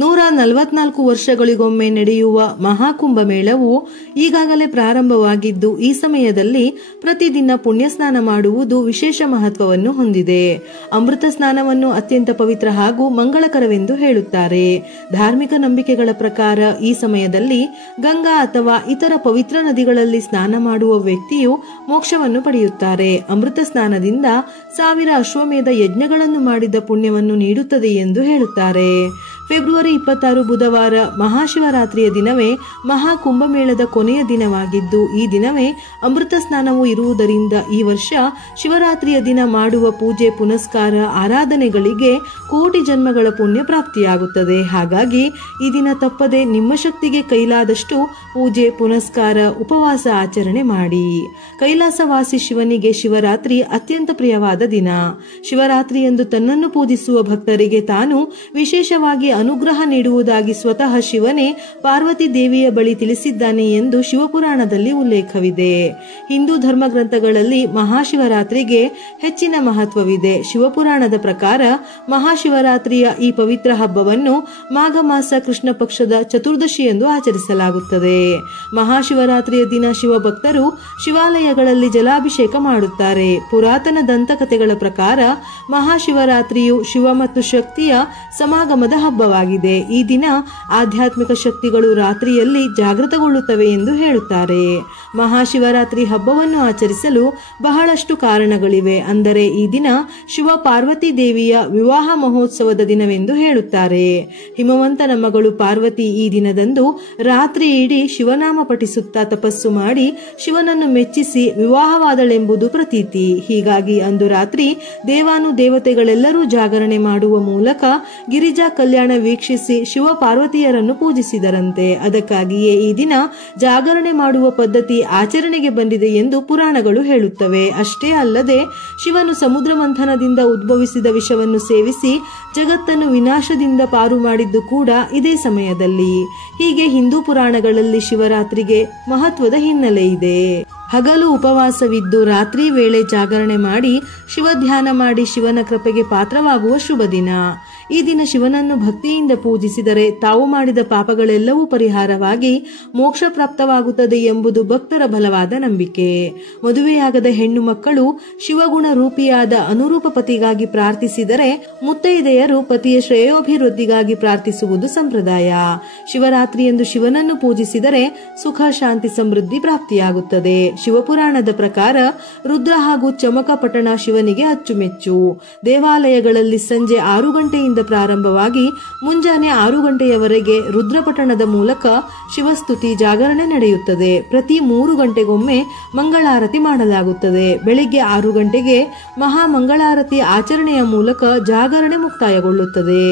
144 ವರ್ಷಗಳಿಗೊಮ್ಮೆ ನಡೆಯುವ ಮಹಾಕುಂಭ ಮೇಳವು ಈಗಾಗಲೇ ಪ್ರಾರಂಭವಾಗಿದ್ದು, ಈ ಸಮಯದಲ್ಲಿ ಪ್ರತಿದಿನ ಪುಣ್ಯ ಸ್ನಾನ ಮಾಡುವುದು ವಿಶೇಷ ಮಹತ್ವವನ್ನು ಹೊಂದಿದೆ. ಅಮೃತ ಸ್ನಾನವನ್ನು ಅತ್ಯಂತ ಪವಿತ್ರ ಹಾಗೂ ಮಂಗಳಕರವೆಂದು ಹೇಳುತ್ತಾರೆ. ಧಾರ್ಮಿಕ ನಂಬಿಕೆಗಳ ಪ್ರಕಾರ ಈ ಸಮಯದಲ್ಲಿ ಗಂಗಾ ಅಥವಾ ಇತರ ಪವಿತ್ರ ನದಿಗಳಲ್ಲಿ ಸ್ನಾನ ಮಾಡುವ ವ್ಯಕ್ತಿಯು ಮೋಕ್ಷವನ್ನು ಪಡೆಯುತ್ತಾರೆ. ಅಮೃತ ಸ್ನಾನದಿಂದ 1000 ಅಶ್ವಮೇಧ ಯಜ್ಞಗಳನ್ನು ಮಾಡಿದ ಪುಣ್ಯವನ್ನು ನೀಡುತ್ತದೆ ಎಂದು ಹೇಳುತ್ತಾರೆ. ಫೆಬ್ರವರಿ 26 ಬುಧವಾರ ಮಹಾಶಿವರಾತ್ರಿಯ ದಿನವೇ ಮಹಾಕುಂಭಮೇಳದ ಕೊನೆಯ ದಿನವಾಗಿದ್ದು, ಈ ದಿನವೇ ಅಮೃತ ಸ್ನಾನವು ಇರುವುದರಿಂದ ಈ ವರ್ಷ ಶಿವರಾತ್ರಿಯ ದಿನ ಮಾಡುವ ಪೂಜೆ, ಪುನಸ್ಕಾರ, ಆರಾಧನೆಗಳಿಗೆ ಕೋಟಿ ಜನ್ಮಗಳ ಪುಣ್ಯ ಪ್ರಾಪ್ತಿಯಾಗುತ್ತದೆ. ಹಾಗಾಗಿ ಈ ದಿನ ತಪ್ಪದೆ ನಿಮ್ಮ ಶಕ್ತಿಗೆ ಕೈಲಾದಷ್ಟು ಪೂಜೆ, ಪುನಸ್ಕಾರ, ಉಪವಾಸ ಆಚರಣೆ ಮಾಡಿ. ಕೈಲಾಸವಾಸಿ ಶಿವನಿಗೆ ಶಿವರಾತ್ರಿ ಅತ್ಯಂತ ಪ್ರಿಯವಾದ ದಿನ. ಶಿವರಾತ್ರಿಯಂದು ತನ್ನನ್ನು ಪೂಜಿಸುವ ಭಕ್ತರಿಗೆ ತಾನು ವಿಶೇಷವಾಗಿ ಅನುಗ್ರಹ ನೀಡುವುದಾಗಿ ಸ್ವತಃ ಶಿವನೇ ಪಾರ್ವತಿ ದೇವಿಯ ಬಳಿ ತಿಳಿಸಿದ್ದಾನೆ ಎಂದು ಶಿವಪುರಾಣದಲ್ಲಿ ಉಲ್ಲೇಖವಿದೆ. ಹಿಂದೂ ಧರ್ಮ ಗ್ರಂಥಗಳಲ್ಲಿ ಮಹಾಶಿವರಾತ್ರಿಗೆ ಹೆಚ್ಚಿನ ಮಹತ್ವವಿದೆ. ಶಿವಪುರಾಣದ ಪ್ರಕಾರ ಮಹಾಶಿವರಾತ್ರಿಯ ಈ ಪವಿತ್ರ ಹಬ್ಬವನ್ನು ಮಾಘ ಮಾಸ ಕೃಷ್ಣ ಪಕ್ಷದ ಚತುರ್ದಶಿ ಎಂದು ಆಚರಿಸಲಾಗುತ್ತದೆ. ಮಹಾಶಿವರಾತ್ರಿಯ ದಿನ ಶಿವಭಕ್ತರು ಶಿವಾಲಯಗಳಲ್ಲಿ ಜಲಾಭಿಷೇಕ ಮಾಡುತ್ತಾರೆ. ಪುರಾತನ ದಂತಕಥೆಗಳ ಪ್ರಕಾರ ಮಹಾಶಿವರಾತ್ರಿಯು ಶಿವ ಮತ್ತು ಶಕ್ತಿಯ ಸಮಾಗಮದ ಹಬ್ಬವಾಗಿದೆ. ಈ ದಿನ ಆಧ್ಯಾತ್ಮಿಕ ಶಕ್ತಿಗಳು ರಾತ್ರಿಯಲ್ಲಿ ಜಾಗೃತಗೊಳ್ಳುತ್ತವೆ ಎಂದು ಹೇಳುತ್ತಾರೆ. ಮಹಾಶಿವರಾತ್ರಿ ಹಬ್ಬವನ್ನು ಆಚರಿಸಲು ಬಹಳಷ್ಟು ಕಾರಣಗಳಿವೆ. ಅಂದರೆ ಈ ದಿನ ಶಿವ ಪಾರ್ವತಿ ದೇವಿಯ ವಿವಾಹ ಮಹೋತ್ಸವದ ದಿನವೆಂದು ಹೇಳುತ್ತಾರೆ. ಹಿಮವಂತನ ಮಗಳು ಪಾರ್ವತಿ ಈ ದಿನದಂದು ರಾತ್ರಿ ಇಡೀ ಶಿವನಾಮ ಪಠಿಸುತ್ತಾ ತಪಸ್ಸು ಮಾಡಿ ಶಿವನನ್ನು ಮೆಚ್ಚಿಸಿ ವಿವಾಹವಾದಳೆಂಬುದು ಪ್ರತೀತಿ. ಹೀಗಾಗಿ ಅಂದು ರಾತ್ರಿ ದೇವಾನು ದೇವತೆಗಳೆಲ್ಲರೂ ಜಾಗರಣೆ ಮಾಡುವ ಮೂಲಕ ಗಿರಿಜಾ ಕಲ್ಯಾಣ ವೀಕ್ಷಿಸಿ ಶಿವ ಪಾರ್ವತಿಯರನ್ನು ಪೂಜಿಸಿದರಂತೆ. ಅದಕ್ಕಾಗಿಯೇ ಈ ದಿನ ಜಾಗರಣೆ ಮಾಡುವ ಪದ್ಧತಿ ಆಚರಣೆಗೆ ಬಂದಿದೆ ಎಂದು ಪುರಾಣಗಳು ಹೇಳುತ್ತವೆ. ಅಷ್ಟೇ ಅಲ್ಲದೆ ಶಿವನು ಸಮುದ್ರ ಮಂಥನದಿಂದ ಉದ್ಭವಿಸಿದ ವಿಷವನ್ನು ಸೇವಿಸಿ ಜಗತ್ತನ್ನು ವಿನಾಶದಿಂದ ಪಾರು ಮಾಡಿದ್ದು ಕೂಡ ಇದೇ ಸಮಯದಲ್ಲಿ. ಹೀಗೆ ಹಿಂದೂ ಪುರಾಣಗಳಲ್ಲಿ ಶಿವರಾತ್ರಿಗೆ ಮಹತ್ವದ ಹಿನ್ನೆಲೆ ಇದೆ. ಹಗಲು ಉಪವಾಸವಿದ್ದು ರಾತ್ರಿ ವೇಳೆ ಜಾಗರಣೆ ಮಾಡಿ ಶಿವ ಧ್ಯಾನ ಮಾಡಿ ಶಿವನ ಕೃಪೆಗೆ ಪಾತ್ರವಾಗುವ ಶುಭ ದಿನ. ಈ ದಿನ ಶಿವನನ್ನು ಭಕ್ತಿಯಿಂದ ಪೂಜಿಸಿದರೆ ತಾವು ಮಾಡಿದ ಪಾಪಗಳೆಲ್ಲವೂ ಪರಿಹಾರವಾಗಿ ಮೋಕ್ಷ ಪ್ರಾಪ್ತವಾಗುತ್ತದೆ ಎಂಬುದು ಭಕ್ತರ ಬಲವಾದ ನಂಬಿಕೆ. ಮದುವೆಯಾಗದ ಹೆಣ್ಣು ಮಕ್ಕಳು ಶಿವಗುಣ ರೂಪಿಯಾದ ಅನುರೂಪ ಪತಿಗಾಗಿ ಪ್ರಾರ್ಥಿಸಿದರೆ, ಮುತ್ತೈದೆಯರು ಪತಿಯ ಶ್ರೇಯೋಭಿವೃದ್ಧಿಗಾಗಿ ಪ್ರಾರ್ಥಿಸುವುದು ಸಂಪ್ರದಾಯ. ಶಿವರಾತ್ರಿಯಂದು ಶಿವನನ್ನು ಪೂಜಿಸಿದರೆ ಸುಖ, ಶಾಂತಿ, ಸಮೃದ್ಧಿ ಪ್ರಾಪ್ತಿಯಾಗುತ್ತದೆ. ಶಿವಪುರಾಣದ ಪ್ರಕಾರ ರುದ್ರ ಹಾಗೂ ಚಮಕ ಪಠಣ ಶಿವನಿಗೆ ಅಚ್ಚುಮೆಚ್ಚು. ದೇವಾಲಯಗಳಲ್ಲಿ ಸಂಜೆ 6 ಗಂಟೆಯಿಂದ ಪ್ರಾರಂಭವಾಗಿ ಮುಂಜಾನೆ 6 ಗಂಟೆಯವರೆಗೆ ರುದ್ರಪಠಣದ ಮೂಲಕ ಶಿವಸ್ತುತಿ, ಜಾಗರಣೆ ನಡೆಯುತ್ತದೆ. ಪ್ರತಿ 3 ಗಂಟೆಗೊಮ್ಮೆ ಮಂಗಳಾರತಿ ಮಾಡಲಾಗುತ್ತದೆ. ಬೆಳಿಗ್ಗೆ 6 ಗಂಟೆಗೆ ಮಹಾಮಂಗಳಾರತಿ ಆಚರಣೆಯ ಮೂಲಕ ಜಾಗರಣೆ ಮುಕ್ತಾಯಗೊಳ್ಳುತ್ತದೆ.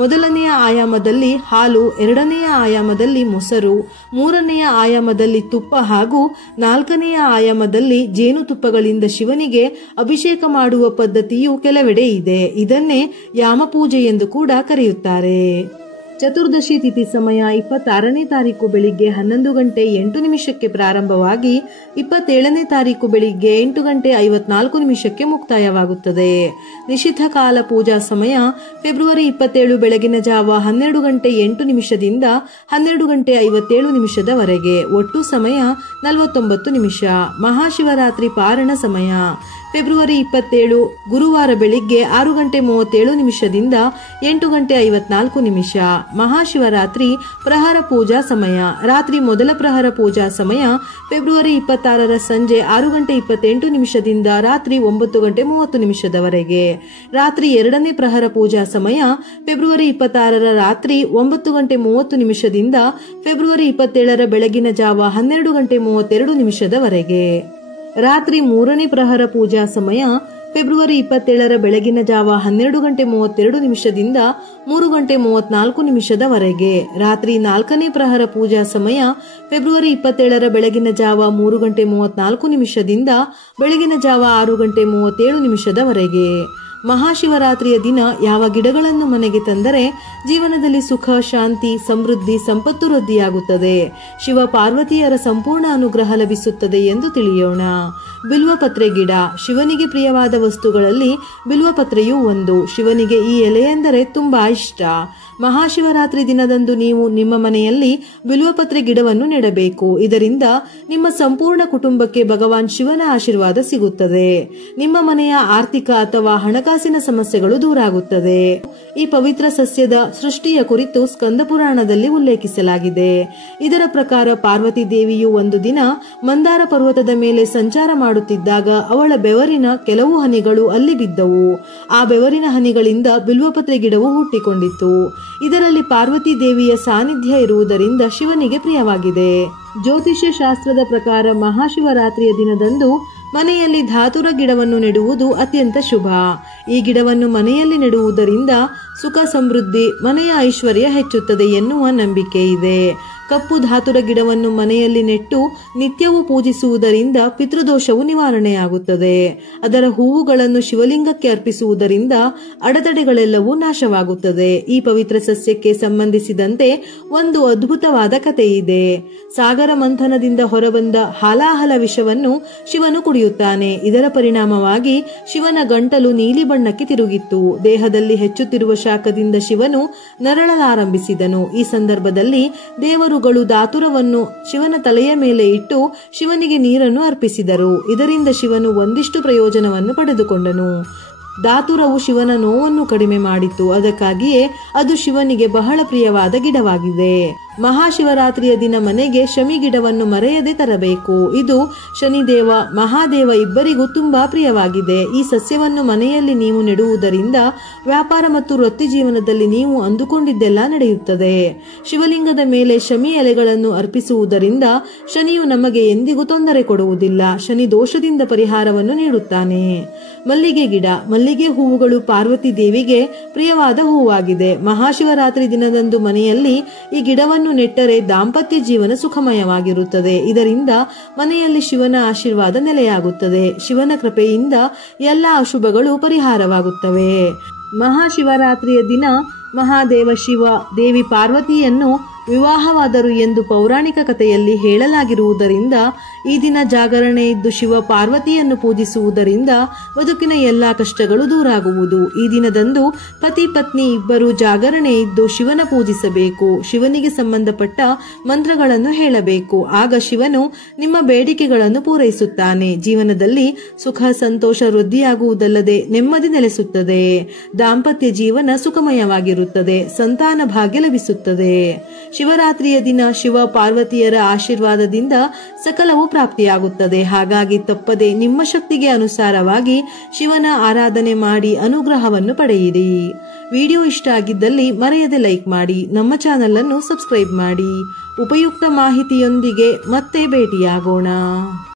ಮೊದಲನೆಯ ಆಯಾಮದಲ್ಲಿ ಹಾಲು, 2ನೆಯ ಆಯಾಮದಲ್ಲಿ ಮೊಸರು, 3ನೆಯ ಆಯಾಮದಲ್ಲಿ ತುಪ್ಪ ಹಾಗೂ 4ನೆಯ ಆಯಾಮದಲ್ಲಿ ಜೇನುತುಪ್ಪಗಳಿಂದ ಶಿವನಿಗೆ ಅಭಿಷೇಕ ಮಾಡುವ ಪದ್ಧತಿಯು ಕೆಲವೆಡೆ ಇದೆ. ಇದನ್ನೇ ಯಾಮಪೂಜೆ ಎಂದು ಕೂಡ ಕರೆಯುತ್ತಾರೆ. ಚತುರ್ದಶಿ ತಿಥಿ ಸಮಯ 26ನೇ ತಾರೀಕು ಬೆಳಿಗ್ಗೆ 11 ಗಂಟೆ 8 ನಿಮಿಷಕ್ಕೆ ಪ್ರಾರಂಭವಾಗಿ 27ನೇ ತಾರೀಕು ಬೆಳಿಗ್ಗೆ 8 ಗಂಟೆ 54 ನಿಮಿಷಕ್ಕೆ ಮುಕ್ತಾಯವಾಗುತ್ತದೆ. ನಿಷಿದ್ಧ ಕಾಲ ಪೂಜಾ ಸಮಯ ಫೆಬ್ರವರಿ 27 ಬೆಳಗಿನ ಜಾವ 12 ಗಂಟೆ 8 ನಿಮಿಷದಿಂದ 12 ಗಂಟೆ 57 ನಿಮಿಷದವರೆಗೆ. ಒಟ್ಟು ಸಮಯ 49 ನಿಮಿಷ. ಮಹಾಶಿವರಾತ್ರಿ ಪಾರಣ ಸಮಯ ಫೆಬ್ರವರಿ 27 ಗುರುವಾರ ಬೆಳಿಗ್ಗೆ 6 ಗಂಟೆ 37 ನಿಮಿಷದಿಂದ 8 ಗಂಟೆ 54 ನಿಮಿಷ. ಮಹಾಶಿವರಾತ್ರಿ ಪ್ರಹರ ಪೂಜಾ ಸಮಯ ರಾತ್ರಿ ಮೊದಲ ಪ್ರಹರ ಪೂಜಾ ಸಮಯ ಫೆಬ್ರವರಿ 26ರ ಸಂಜೆ 6 ಗಂಟೆ 28 ನಿಮಿಷದಿಂದ ರಾತ್ರಿ 9 ಗಂಟೆ 30 ನಿಮಿಷದವರೆಗೆ. ರಾತ್ರಿ 2ನೇ ಪ್ರಹರ ಪೂಜಾ ಸಮಯ ಫೆಬ್ರವರಿ 26ರ ರಾತ್ರಿ 9 ಗಂಟೆ 30 ನಿಮಿಷದಿಂದ ಫೆಬ್ರವರಿ 27ರ ಬೆಳಗಿನ ಜಾವ 12 ಗಂಟೆ 32 ನಿಮಿಷದವರೆಗೆ. ರಾತ್ರಿ 3ನೇ ಪ್ರಹರ ಪೂಜಾ ಸಮಯ ಫೆಬ್ರವರಿ 27ರ ಬೆಳಗಿನ ಜಾವ 12 ಗಂಟೆ 32 ನಿಮಿಷದಿಂದ 3 ಗಂಟೆ 34 ನಿಮಿಷದವರೆಗೆ. ರಾತ್ರಿ 4ನೇ ಪ್ರಹರ ಪೂಜಾ ಸಮಯ ಫೆಬ್ರವರಿ 27ರ ಬೆಳಗಿನ ಜಾವ 3 ಗಂಟೆ 34 ನಿಮಿಷದಿಂದ ಬೆಳಗಿನ ಜಾವ 6 ಗಂಟೆ 37 ನಿಮಿಷದವರೆಗೆ. ಮಹಾಶಿವರಾತ್ರಿಯ ದಿನ ಯಾವ ಗಿಡಗಳನ್ನು ಮನೆಗೆ ತಂದರೆ ಜೀವನದಲ್ಲಿ ಸುಖ, ಶಾಂತಿ, ಸಮೃದ್ಧಿ, ಸಂಪತ್ತು ವೃದ್ಧಿಯಾಗುತ್ತದೆ, ಶಿವ ಪಾರ್ವತಿಯರ ಸಂಪೂರ್ಣ ಅನುಗ್ರಹ ಲಭಿಸುತ್ತದೆ ಎಂದು ತಿಳಿಯೋಣ. ಬಿಲ್ವಪತ್ರೆ ಗಿಡ. ಶಿವನಿಗೆ ಪ್ರಿಯವಾದ ವಸ್ತುಗಳಲ್ಲಿ ಬಿಲ್ವಪತ್ರೆಯೂ ಒಂದು. ಶಿವನಿಗೆ ಈ ಎಲೆ ಎಂದರೆ ತುಂಬಾ ಇಷ್ಟ. ಮಹಾಶಿವರಾತ್ರಿ ದಿನದಂದು ನೀವು ನಿಮ್ಮ ಮನೆಯಲ್ಲಿ ಬಿಲ್ವಪತ್ರೆ ಗಿಡವನ್ನು ನೆಡಬೇಕು. ಇದರಿಂದ ನಿಮ್ಮ ಸಂಪೂರ್ಣ ಕುಟುಂಬಕ್ಕೆ ಭಗವಾನ್ ಶಿವನ ಆಶೀರ್ವಾದ ಸಿಗುತ್ತದೆ. ನಿಮ್ಮ ಮನೆಯ ಆರ್ಥಿಕ ಅಥವಾ ಹಣಕಾಸಿನ ಸಮಸ್ಯೆಗಳು ದೂರಾಗುತ್ತದೆ. ಈ ಪವಿತ್ರ ಸಸ್ಯದ ಸೃಷ್ಟಿಯ ಕುರಿತು ಸ್ಕಂದ ಪುರಾಣದಲ್ಲಿ ಉಲ್ಲೇಖಿಸಲಾಗಿದೆ. ಇದರ ಪ್ರಕಾರ ಪಾರ್ವತಿ ದೇವಿಯು ಒಂದು ದಿನ ಮಂದಾರ ಪರ್ವತದ ಮೇಲೆ ಸಂಚಾರ ಮಾಡುತ್ತಿದ್ದಾಗ ಅವಳ ಬೆವರಿನ ಕೆಲವು ಹನಿಗಳು ಅಲ್ಲಿ ಬಿದ್ದವು. ಆ ಬೆವರಿನ ಹನಿಗಳಿಂದ ಬಿಲ್ವಪತ್ರೆ ಗಿಡವು ಹುಟ್ಟಿಕೊಂಡಿತು. ಇದರಲ್ಲಿ ಪಾರ್ವತಿ ದೇವಿಯ ಸಾನ್ನಿಧ್ಯ ಇರುವುದರಿಂದ ಶಿವನಿಗೆ ಪ್ರಿಯವಾಗಿದೆ. ಜ್ಯೋತಿಷ್ಯ ಶಾಸ್ತ್ರದ ಪ್ರಕಾರ ಮಹಾಶಿವರಾತ್ರಿಯ ದಿನದಂದು ಮನೆಯಲ್ಲಿ ಧಾತುರ ಗಿಡವನ್ನು ನೆಡುವುದು ಅತ್ಯಂತ ಶುಭ. ಈ ಗಿಡವನ್ನು ಮನೆಯಲ್ಲಿ ನೆಡುವುದರಿಂದ ಸುಖ ಸಮೃದ್ಧಿ, ಮನೆಯ ಐಶ್ವರ್ಯ ಹೆಚ್ಚುತ್ತದೆ ಎನ್ನುವ ನಂಬಿಕೆ ಇದೆ. ಕಪ್ಪು ಧಾತುರ ಗಿಡವನ್ನು ಮನೆಯಲ್ಲಿ ನೆಟ್ಟು ನಿತ್ಯವೂ ಪೂಜಿಸುವುದರಿಂದ ಪಿತೃದೋಷವು ನಿವಾರಣೆಯಾಗುತ್ತದೆ. ಅದರ ಹೂವುಗಳನ್ನು ಶಿವಲಿಂಗಕ್ಕೆ ಅರ್ಪಿಸುವುದರಿಂದ ಅಡೆತಡೆಗಳೆಲ್ಲವೂ ನಾಶವಾಗುತ್ತದೆ. ಈ ಪವಿತ್ರ ಸಸ್ಯಕ್ಕೆ ಸಂಬಂಧಿಸಿದಂತೆ ಒಂದು ಅದ್ಭುತವಾದ ಕಥೆ ಇದೆ. ಸಾಗರ ಮಂಥನದಿಂದ ಹೊರಬಂದ ಹಾಲಾಹಲ ವಿಷವನ್ನು ಶಿವನು ಕುಡಿಯುತ್ತಾನೆ. ಇದರ ಪರಿಣಾಮವಾಗಿ ಶಿವನ ಗಂಟಲು ನೀಲಿ ಬಣ್ಣಕ್ಕೆ ತಿರುಗಿತ್ತು. ದೇಹದಲ್ಲಿ ಹೆಚ್ಚುತ್ತಿರುವ ಶಾಖದಿಂದ ಶಿವನು ನರಳಲಾರಂಭಿಸಿದನು. ಈ ಸಂದರ್ಭದಲ್ಲಿ ದೇವರು ಧಾತುರವನ್ನು ಶಿವನ ತಲೆಯ ಮೇಲೆ ಇಟ್ಟು ಶಿವನಿಗೆ ನೀರನ್ನು ಅರ್ಪಿಸಿದರು. ಇದರಿಂದ ಶಿವನು ಒಂದಿಷ್ಟು ಪ್ರಯೋಜನವನ್ನು ಪಡೆದುಕೊಂಡನು. ಧಾತುರವು ಶಿವನ ನೋವನ್ನು ಕಡಿಮೆ ಮಾಡಿತು. ಅದಕ್ಕಾಗಿಯೇ ಅದು ಶಿವನಿಗೆ ಬಹಳ ಪ್ರಿಯವಾದ ಗಿಡವಾಗಿದೆ. ಮಹಾಶಿವರಾತ್ರಿಯ ದಿನ ಮನೆಗೆ ಶಮಿ ಗಿಡವನ್ನು ಮರೆಯದೆ ತರಬೇಕು. ಇದು ಶನಿದೇವ ಮಹಾದೇವ ಇಬ್ಬರಿಗೂ ತುಂಬಾ ಪ್ರಿಯವಾಗಿದೆ. ಈ ಸಸ್ಯವನ್ನು ಮನೆಯಲ್ಲಿ ನೀವು ನೆಡುವುದರಿಂದ ವ್ಯಾಪಾರ ಮತ್ತು ವೃತ್ತಿ ಜೀವನದಲ್ಲಿ ನೀವು ಅಂದುಕೊಂಡಿದ್ದೆಲ್ಲ ನಡೆಯುತ್ತದೆ. ಶಿವಲಿಂಗದ ಮೇಲೆ ಶಮಿ ಎಲೆಗಳನ್ನು ಅರ್ಪಿಸುವುದರಿಂದ ಶನಿಯು ನಮಗೆ ಎಂದಿಗೂ ತೊಂದರೆ ಕೊಡುವುದಿಲ್ಲ. ಶನಿ ದೋಷದಿಂದ ಪರಿಹಾರವನ್ನು ನೀಡುತ್ತಾನೆ. ಮಲ್ಲಿಗೆ ಗಿಡ. ಮಲ್ಲಿಗೆ ಹೂವುಗಳು ಪಾರ್ವತಿ ದೇವಿಗೆ ಪ್ರಿಯವಾದ ಹೂವಾಗಿದೆ. ಮಹಾಶಿವರಾತ್ರಿ ದಿನದಂದು ಮನೆಯಲ್ಲಿ ಈ ಗಿಡವನ್ನು ನೆಟ್ಟರೆ ದಾಂಪತ್ಯ ಜೀವನ ಸುಖಮಯವಾಗಿರುತ್ತದೆ. ಇದರಿಂದ ಮನೆಯಲ್ಲಿ ಶಿವನ ಆಶೀರ್ವಾದ ನೆಲೆಯಾಗುತ್ತದೆ. ಶಿವನ ಕೃಪೆಯಿಂದ ಎಲ್ಲ ಅಶುಭಗಳು ಪರಿಹಾರವಾಗುತ್ತವೆ. ಮಹಾಶಿವರಾತ್ರಿಯ ದಿನ ಮಹಾದೇವ ಶಿವ ದೇವಿ ಪಾರ್ವತಿಯನ್ನು ವಿವಾಹವಾದರು ಎಂದು ಪೌರಾಣಿಕ ಕಥೆಯಲ್ಲಿ ಹೇಳಲಾಗಿರುವುದರಿಂದ ಈ ದಿನ ಜಾಗರಣೆ ಇದ್ದು ಶಿವ ಪಾರ್ವತಿಯನ್ನು ಪೂಜಿಸುವುದರಿಂದ ಬದುಕಿನ ಎಲ್ಲಾ ಕಷ್ಟಗಳು ದೂರಾಗುವುದು. ಈ ದಿನದಂದು ಪತಿ ಪತ್ನಿ ಇಬ್ಬರು ಜಾಗರಣೆ ಇದ್ದು ಶಿವನ ಪೂಜಿಸಬೇಕು. ಶಿವನಿಗೆ ಸಂಬಂಧಪಟ್ಟ ಮಂತ್ರಗಳನ್ನು ಹೇಳಬೇಕು. ಆಗ ಶಿವನು ನಿಮ್ಮ ಬೇಡಿಕೆಗಳನ್ನು ಪೂರೈಸುತ್ತಾನೆ. ಜೀವನದಲ್ಲಿ ಸುಖ ಸಂತೋಷ ವೃದ್ಧಿಯಾಗುವುದಲ್ಲದೆ ನೆಮ್ಮದಿ ನೆಲೆಸುತ್ತದೆ. ದಾಂಪತ್ಯ ಜೀವನ ಸುಖಮಯವಾಗಿರುತ್ತದೆ. ಸಂತಾನ ಭಾಗ್ಯ ಲಭಿಸುತ್ತದೆ. ಶಿವರಾತ್ರಿಯ ದಿನ ಶಿವ ಪಾರ್ವತಿಯರ ಆಶೀರ್ವಾದದಿಂದ ಸಕಲವೂ ಪ್ರಾಪ್ತಿಯಾಗುತ್ತದೆ. ಹಾಗಾಗಿ ತಪ್ಪದೆ ನಿಮ್ಮ ಶಕ್ತಿಗೆ ಅನುಸಾರವಾಗಿ ಶಿವನ ಆರಾಧನೆ ಮಾಡಿ ಅನುಗ್ರಹವನ್ನು ಪಡೆಯಿರಿ. ವಿಡಿಯೋ ಇಷ್ಟ ಆಗಿದ್ದಲ್ಲಿ ಮರೆಯದೆ ಲೈಕ್ ಮಾಡಿ. ನಮ್ಮ ಚಾನೆಲ್ ಅನ್ನು ಸಬ್ಸ್ಕ್ರೈಬ್ ಮಾಡಿ. ಉಪಯುಕ್ತ ಮಾಹಿತಿಯೊಂದಿಗೆ ಮತ್ತೆ ಭೇಟಿಯಾಗೋಣ.